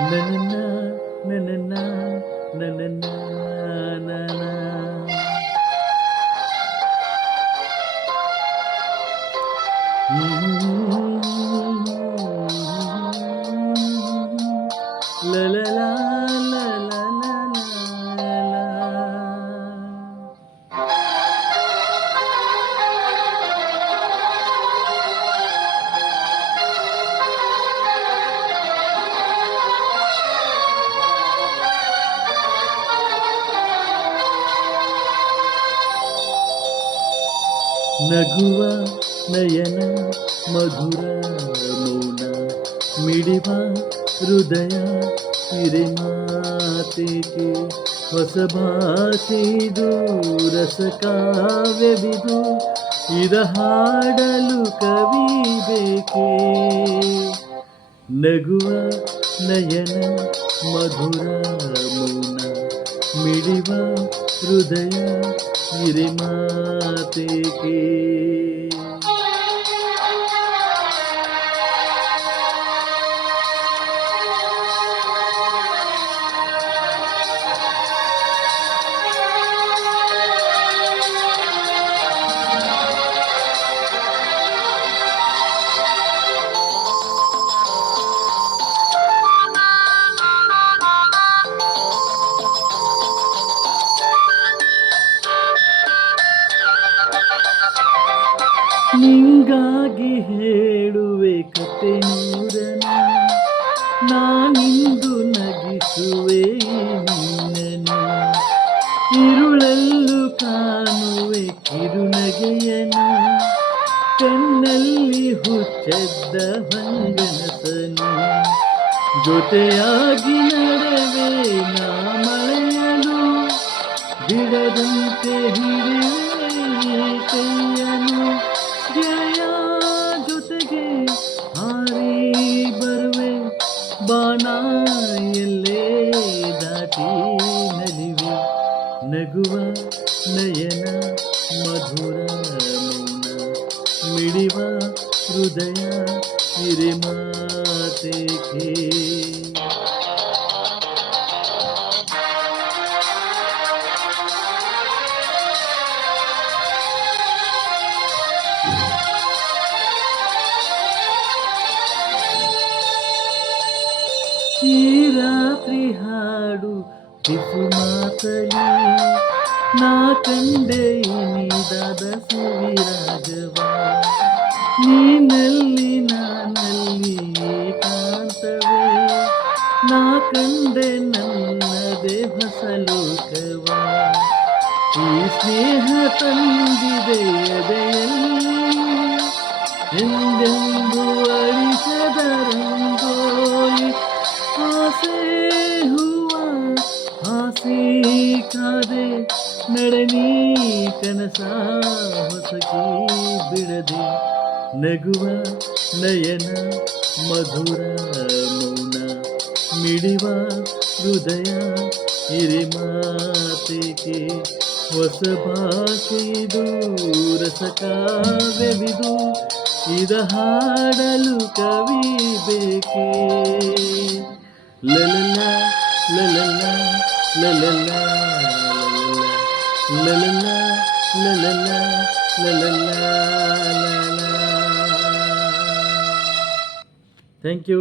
ನನನ ನನನ ನನನ ನನ ಲಲಲಾ ನಗುವ ನಯನ ಮಧುರ ಮೌನ ಮಿಡಿವ ಹೃದಯ ಹಿರಿಮಾತೆಗೆ ಹೊಸ ಭಾಷೆದು ರಸ ಕಾವ್ಯವಿದು ಇದ ಹಾಡಲು ಕವಿ ಬೇಕೇ ನಗುವ ನಯನ ಮಧುರ ಮೌನ ಮಿಡಿವ ಹೃದಯ ಹಿರಿಮಾತೆಗೆ ನಿಂಗಾಗಿ ಹೇಳುವೆ ಕತೆ ನೂರನ ನಾನಿಂದು ನಗಿಸುವೆ ನಿನ್ನನು ഇരുಳಲ್ಲೂ ಕಾಣುವೆ ಕಿರುನಗೆಯನು ಕಣ್ಣಲ್ಲಿ ಹುಚ್ಚೆದ್ದ ಹೊಂಗನಸನು ಜೊತೆಯಾಗಿ ನಡೆವೆ ನಾ ಮಳೆಯಲು ಬಿಡದಂತೆ ಹಿಡಿವೆ ಕೈಯನು ಗೆಳೆಯ ಜೊತೆಗೆ ಹಾರಿ ಬರುವೆ ಬಾಣ ಎಲ್ಲೇ ದಾಟಿ ನಲಿವೆ ನಗುವ ನಯನ ಮಧುರ ಮೌನ ಮಿಡಿವ ಹೃದಯ ಹಿರಿಮಾತೆಗೆ ಈ ರಾತ್ರಿ ಹಾಡು ಪಿಸು ಮಾತಲಿ ನಾ ಕಂಡೆ ಇನಿದಾದ ಸವಿರಾಗವ ನೀನಲ್ಲಿ ನಾನಲ್ಲಿ ಏಕಾಂತವೇ ನಾ ಕಂಡೆ ನನ್ನದೇ ಹೊಸ ಲೋಕವ ಈ ಸ್ನೇಹ ತಂದಿದೆ ಎದೆಯಲ್ಲಿ ಎಂದೆಂದು ಅಳಿಸದ ರಂಗೋಲಿ ಆಸೆ ಹೂವ ಆಸೆ ಕಾದೆ ನಡನಿ ಕನಸ ಹೊಸಕಿ ಬಿಡದೆ ನಗುವ ನಯನ ಮಧುರ ಮೌನ ಮಿಡಿವ ಹೃದಯ ಹಿರಿಮಾತೆಗೆ ಹೊಸ ಭಾಷೆದು ರಸ ಕಾವ್ಯವಿದು ಇದ ಹಾಡಲು ಕವಿ ಬೇಕೇ ಲಲಲ ಲಲಲ ಲಲಲ ಲಲಲ ಲಲಲ ಲಲಲ ಥ್ಯಾಂಕ್ ಯು.